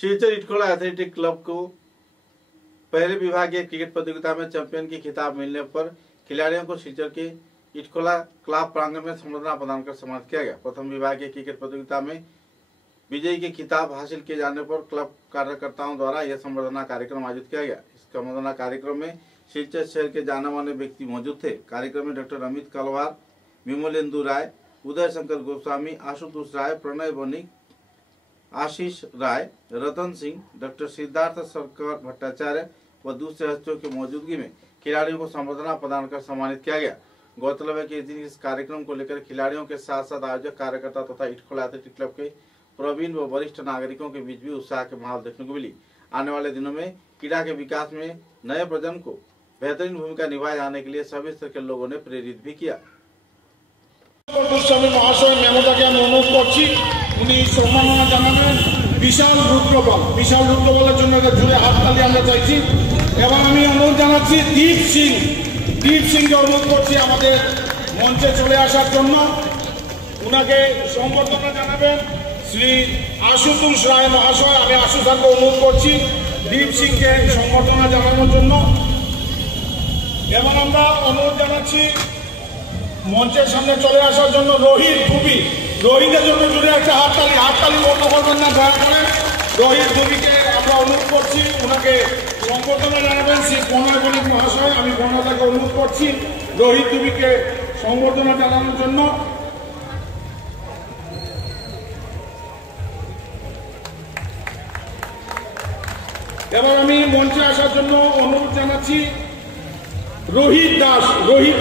Silchar इटखोला athletic club को पहले विभागीय क्रिकेट प्रतियोगिता में चैंपियन की खिताब मिलने पर खिलाड़ियों को शिलचर के इटखोला क्लब प्रांगण में संबर्धना प्रदान कर सम्मानित किया गया। प्रथम विभागीय क्रिकेट प्रतियोगिता में विजयी के खिताब हासिल किए जाने पर क्लब कार्यकर्ताओं द्वारा यह संबर्धना कार्यक्रम आयोजित किया गया। इस संबर्धना कार्यक्रम में शिलचर शहर के जाने माने व्यक्ति मौजूद थे। कार्यक्रम में डॉक्टर अमित कलवार, विमलेंदु राय, उदय शंकर गोस्वामी, आशुतोष राय, प्रणय बनिक, आशीष राय, रतन सिंह, डॉक्टर सिद्धार्थ सरकार भट्टाचार्य व दूसरे हस्तियों की मौजूदगी में खिलाड़ियों को संबर्धना प्रदान कर सम्मानित किया गया। गौरतलब है कि इस कार्यक्रम को लेकर खिलाड़ियों के साथ साथ आयोजक, कार्यकर्ता तथा इटखोला एथलेटिक क्लब के प्रवीण व वरिष्ठ नागरिकों के बीच भी उत्साह के माहौल देखने को मिली। आने वाले दिनों में क्रीड़ा के विकास में नए प्रजन्म को बेहतरीन भूमिका निभाए जाने के लिए सभी स्तर के लोगों ने प्रेरित भी किया। गोस्वामी महाशय मेमोटाके আমি অনুরোধ করছি উনি সম্মাননা জানাবেন বিশাল রুদ্রপালের জন্য একটা জোরে হাততালি আমরা চাইছি। এবং আমি অনুরোধ জানাচ্ছি দীপ সিংকে অনুরোধ করছি আমাদের মঞ্চে চলে আসার জন্য। উনাকে সম্বর্ধনা জানাবেন শ্রী আশুতোষ রায় মহাশয়। আমি আশু স্যারকে অনুরোধ করছি দীপ সিংকে সম্বর্ধনা জানানোর জন্য। এবং আমরা অনুরোধ জানাচ্ছি মঞ্চের সামনে চলে আসার জন্য রোহিতের জন্য জুড়ে একটা হাততালি বন্ধ করবেন না দয়া করে। রোহিত দুবিকে আমরা অনুরোধ করছি ওনাকে সম্বর্ধনা জানাবেন শ্রী প্রণয় বণিক মহাশয়। আমি প্রণয়দাকে অনুরোধ করছি রোহিত দুবিকে সম্বর্ধনা জানানোর জন্য। এবার আমি মঞ্চে আসার জন্য অনুরোধ জানাচ্ছি রোহিত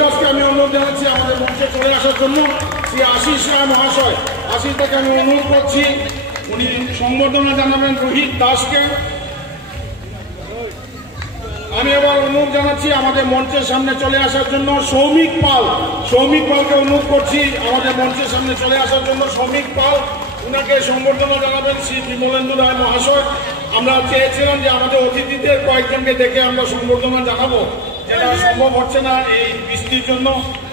দাসকে আমি অনুরোধ জানাচ্ছি আমাদের মঞ্চে চলে আসার জন্য। শ্রী আশিস রায় মহাশয়, আশিস দাকে আমি অনুরোধ করছি উনি সম্বর্ধনা জানাবেন রোহিত দাসকে। আমি এবার অনুরোধ জানাচ্ছি আমাদের মঞ্চের সামনে চলে আসার জন্য সৌমিক পালকে অনুরোধ করছি আমাদের মঞ্চের সামনে চলে আসার জন্য। সৌমিক পাল, উনাকে সম্বর্ধনা জানাবেন শ্রী বিমলেন্দু রায় মহাশয়। আমরা চেয়েছিলাম যে আমাদের অতিথিদের কয়েকজনকে দেখে আমরা সম্বর্ধনা জানাবো, যেটা সম্ভব হচ্ছে না এই বৃষ্টির জন্য।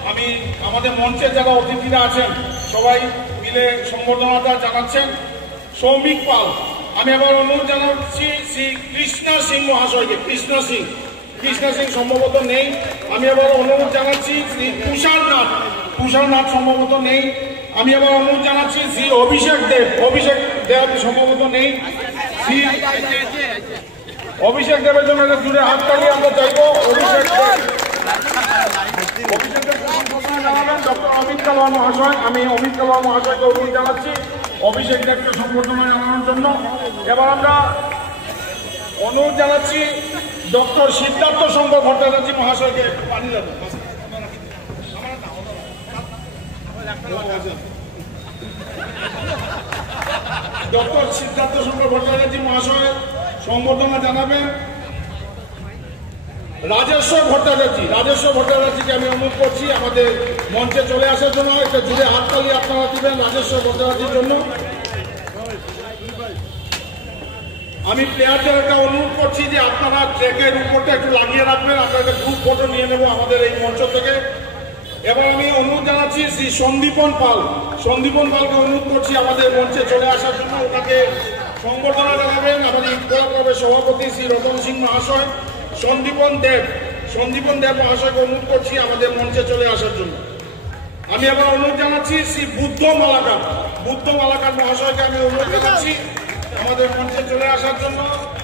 আমি আমাদের মঞ্চে যারা অতিথিরা আছেন সবাই মিলে সম্বর্ধনাটা জানাচ্ছেন সৌমিক পাল। আমি আবার অনুরোধ জানাচ্ছি শ্রী কৃষ্ণা সিং মহাশয়কে। কৃষ্ণা সিং সম্ভবত নেই। আমি আবার অনুরোধ জানাচ্ছি শ্রী তুষার নাথ সম্ভবত নেই। আমি আবার অনুরোধ জানাচ্ছি শ্রী অভিষেক দেব সম্ভবত নেই। অভিষেক দেবের জন্য জুড়ে হাততালি আমরা চাইবো। অভিষেক জানাবেন ডক্টর অমিত কালওয়ার মহাশয়। আমি অমিত কালওয়ার মহাশয়কে অনুরোধ জানাচ্ছি অভিষেক দেবকে সম্বর্ধনা জানানোর জন্য। এবার আমরা অনুরোধ জানাচ্ছি ডক্টর সিদ্ধার্থ শঙ্কর ভট্টাচার্য মহাশয়কে। ডক্টর সিদ্ধার্থ শঙ্কর ভট্টাচার্য মহাশয় সম্বর্ধনা জানাবেন রাজেশ্বর ভট্টাচার্যকে আমি অনুরোধ করছি আমাদের মঞ্চে চলে আসার জন্য। একটা জুড়ে হাততালি আপনারা দিবেন রাজেশ্বর ভট্টাচার্যের জন্য। আমি প্লেয়ারদের একটা অনুরোধ করছি যে আপনারা ট্র্যাকের উপরটা একটু লাগিয়ে রাখবেন। আমরা একটা গ্রুপ ফটো নিয়ে নেব আমাদের এই মঞ্চ থেকে। এবার আমি অনুরোধ জানাচ্ছি শ্রী সন্দীপন পালকে অনুরোধ করছি আমাদের মঞ্চে চলে আসার জন্য। ওনাকে সংবর্ধনা জানাবেন আমাদের ইটখোলা ক্লাবের সভাপতি শ্রী রতন সিং মহাশয়। সন্দীপন দেব মহাশয়কে অনুরোধ করছি আমাদের মঞ্চে চলে আসার জন্য। আমি আবার অনুরোধ জানাচ্ছি শ্রী বুদ্ধ মালাকার মহাশয়কে আমি অনুরোধ জানাচ্ছি আমাদের মঞ্চে চলে আসার জন্য।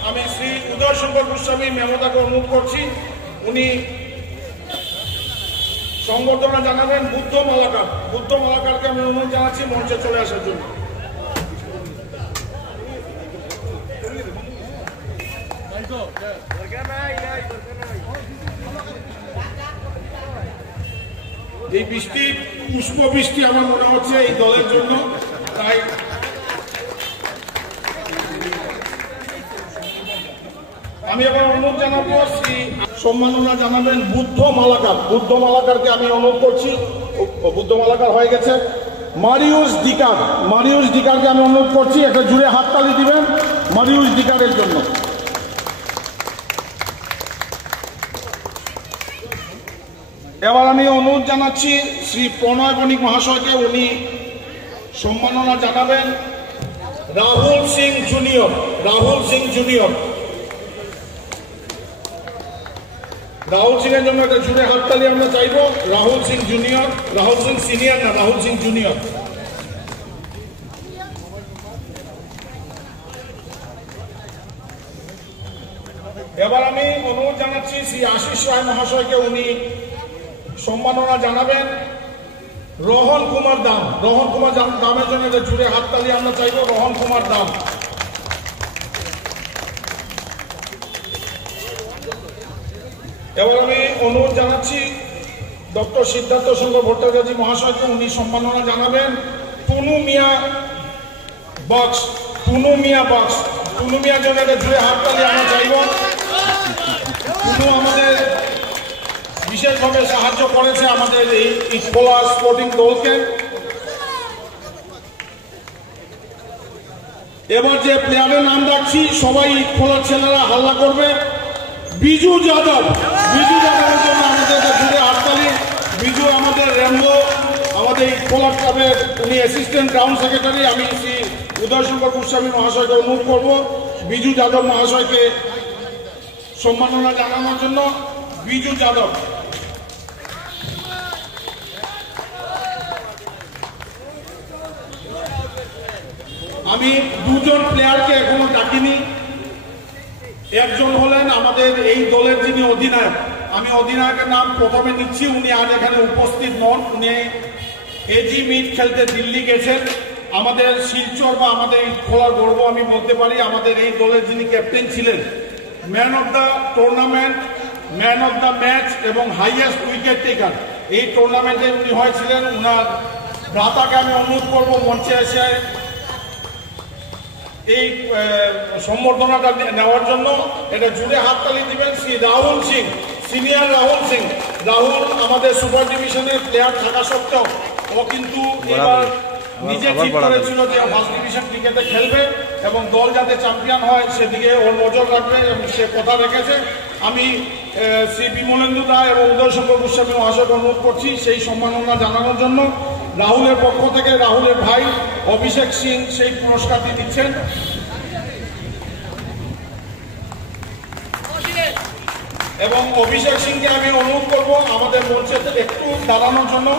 আমি শ্রী উদয় শঙ্কর গোস্বামী মেমোটাকে অনুরোধ করছি উনি সংবর্ধনা জানাবেন বুদ্ধ মালাকারকে আমি অনুরোধ জানাচ্ছি মঞ্চে চলে আসার জন্য। এই বৃষ্টি পুষ্প বৃষ্টি আমার মনে হচ্ছে এই দলের জন্য, তাই আমি এবার অনুরোধ জানাবো শ্রী সম্মাননা জানাবেন বুদ্ধ মালাকারকে আমি অনুরোধ করছি। বুদ্ধ মালাকার হয়ে গেছে। মারিউস ডিকারকে আমি অনুরোধ করছি একটা জুড়ে হাততালি দিবেন মারিউস ডিকারের জন্য। এবার আমি অনুরোধ জানাচ্ছি শ্রী প্রণয় বণিক মহাশয়কে, উনি সম্মাননা জানাবেন Rahul Singh junior. Junior, Rahul Singh junior. Rahul Singh এর জন্য একটা জুড়ে হাততালি আমরা চাইবো। রাহুল সিং জুনিয়র, রাহুল সিং সিনিয়র না, রাহুল সিং জুনিয়র। এবার আমি অনুরোধ জানাচ্ছি শ্রী আশিস রায় মহাশয়কে, উনি সম্মাননা জানাবেন। রোহন কুমার দাম, রোহন কুমার দামের জন্য একটা জুড়ে হাততালি আমরা চাইবো। রোহন কুমার দাম। এবার আমি অনুরোধ জানাচ্ছি ডক্টর সিদ্ধার্থ শঙ্কর ভট্টাচার্য মহাশয়কে, উনি সম্মাননা জানাবেন। টুনু মিয়া বক্স, টুনু মিয়া বক্স, টুনু মিয়ার জন্য একটা জুড়ে হাততালি আমরা চাইব। টুনু আমাদের বিশেষভাবে সাহায্য করেছে আমাদের এই ইটখোলা স্পোর্টিং দলকে। এবার যে প্লেয়ারের নাম রাখছি সবাই ইটখোলার ছেলেরা হাল্লা করবে। বিজু যাদব, বিজু যাদবের জন্য আমাদের একটা জুড়ে হাততালি। বিজু আমাদের র্যাম্বো, আমাদের ইটখোলা ক্লাবের উনি অ্যাসিস্ট্যান্ট গ্রাউন্ড সেক্রেটারি। আমি শ্রী উদয়শঙ্কর গোস্বামী মহাশয়কে অনুরোধ করব বিজু যাদব মহাশয়কে সম্মাননা জানানোর জন্য। বিজু যাদব। আমি দুজন প্লেয়ারকে এখনো ডাকিনি। একজন হলেন আমাদের এই দলের যিনি অধিনায়ক, আমি অধিনায়কের নাম প্রথমে নিচ্ছি। উনি আজ এখানে উপস্থিত নন, উনি এজি মিট খেলতে দিল্লি গেছেন। আমাদের শিলচর বা আমাদের ইটখোলার গর্ব আমি বলতে পারি, আমাদের এই দলের যিনি ক্যাপ্টেন ছিলেন, man of the tournament, man of the match এবং হাইয়েস্ট উইকেট টেকার এই টুর্নামেন্টে উনি হয়েছিলেন। উনার ভ্রাতাকে আমি অনুরোধ করবো মঞ্চে এসে এই সম্বর্ধনাটা নেওয়ার জন্য। এটা জুড়ে হাততালি দিবেন শ্রী রাহুল সিং, সিনিয়র রাহুল সিং। রাহুল আমাদের সুপার ডিভিশনের প্লেয়ার থাকা সত্ত্বেও ও কিন্তু এবার নিজে ঠিক করেছিল যে ফার্স্ট ডিভিশন ক্রিকেটে খেলবে এবং দল যাতে চ্যাম্পিয়ন হয় সেদিকে ওর নজর রাখবে এবং সে কথা রেখেছে। আমি শ্রী বিমলেন্দু দা এবং উদয়শঙ্কর গোস্বামী মহাশয়কে অনুরোধ করছি সেই সম্মাননা জানানোর জন্য। রাহুলের পক্ষ থেকে রাহুলের ভাই অভিষেক সিং সেই পুরস্কারটি দিচ্ছেন। এবং অভিষেক সিংকে আমি অনুরোধ করব আমাদের মঞ্চে একটু দাঁড়ানোর জন্য।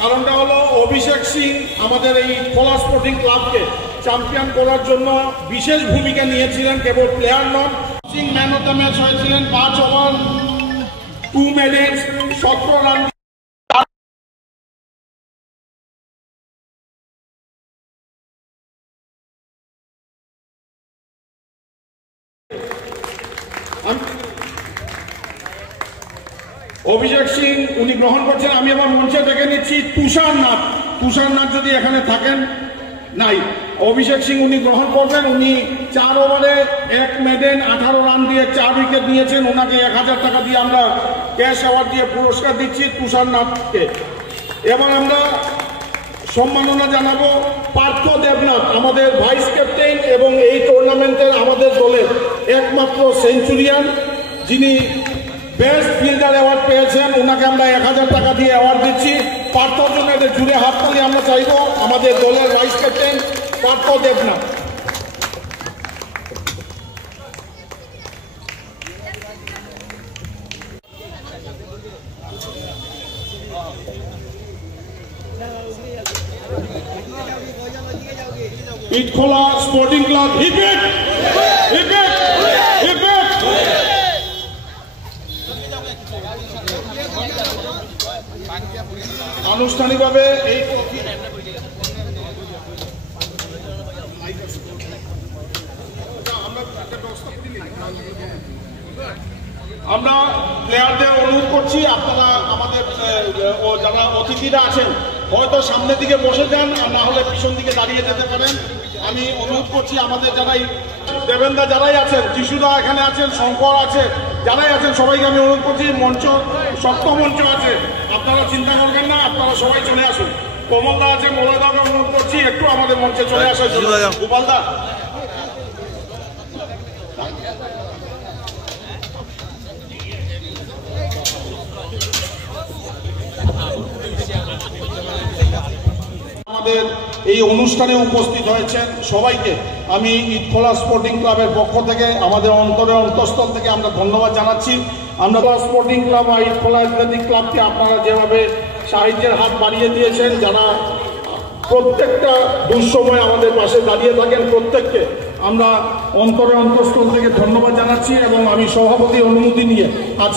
কারণটা হলো অভিষেক সিং আমাদের এই ইটখোলা স্পোর্টিং ক্লাবকে চ্যাম্পিয়ন করার জন্য বিশেষ ভূমিকা নিয়েছিলেন, কেবল প্লেয়ার নন। Singh man of the match হয়েছিলেন 5 over 2 minute 17 run. Abhishek Singh উনি গ্রহণ করছেন। আমি আবার মঞ্চে ডেকে নিচ্ছি তুষার নাথ। তুষার নাথ যদি এখানে থাকেন, নাই, অভিষেক সিং উনি গ্রহণ করবেন। উনি 4 ওভারে 1 মেডেন 18 রান দিয়ে 4 উইকেট নিয়েছেন। ওনাকে 1000 টাকা দিয়ে আমরা ক্যাশ অ্যাওয়ার্ড দিয়ে পুরস্কার দিচ্ছি তুষার নাথকে। এবার আমরা সম্মাননা জানাবো পার্থ দেবনাথ, আমাদের ভাইস ক্যাপ্টেন এবং এই টুর্নামেন্টের আমাদের দলের একমাত্র সেঞ্চুরিয়ান, যিনি বেস্ট ফিল্ডার অ্যাওয়ার্ড পেয়েছেন। ওনাকে আমরা 1000 টাকা দিয়ে অ্যাওয়ার্ড দিচ্ছি। পার্থর জন্য এদের জুড়ে হাততালি আমরা চাইব। আমাদের দলের vice captain Partha Debnath. Itkhola sporting club hit আনুষ্ঠানিকভাবে এই আমরা প্লেয়ারদের অনুরোধ করছি আপনারা আমাদের যারা অতিথিরা আছেন হয়তো সামনের দিকে বসে যান, আর না হলে পিছন দিকে দাঁড়িয়ে যেতে পারেন। আমি অনুরোধ করছি আমাদের যারাই দেবেন্দা যারাই আছেন, যিশুদা এখানে আছেন, শঙ্কর আছে, যারাই আছেন সবাইকে আমি অনুরোধ করছি মঞ্চ শক্ত মঞ্চ আছে, আপনারা চিন্তা করবেন না, আপনারা সবাই চলে আসুন। কমলদা আছে, মোলাদাকে অনুরোধ করছি একটু আমাদের মঞ্চে চলে আসার জন্য। গোপালদা আমাদের এই অনুষ্ঠানে উপস্থিত হয়েছেন সবাইকে আমি ইটখোলা স্পোর্টিং ক্লাবের পক্ষ থেকে আমাদের অন্তরের অন্তঃস্থল থেকে আমরা ধন্যবাদ জানাচ্ছি। আমরা স্পোর্টিং ক্লাব আর ইটখোলা অ্যাথলেটিক ক্লাবকে আপনারা যেভাবে সাহায্যের হাত বাড়িয়ে দিয়েছেন, যারা প্রত্যেকটা দুঃসময় আমাদের পাশে দাঁড়িয়ে থাকেন, প্রত্যেককে আমরা অন্তরের অন্তঃস্থল থেকে ধন্যবাদ জানাচ্ছি এবং আমি সভাপতির অনুমতি নিয়ে আজ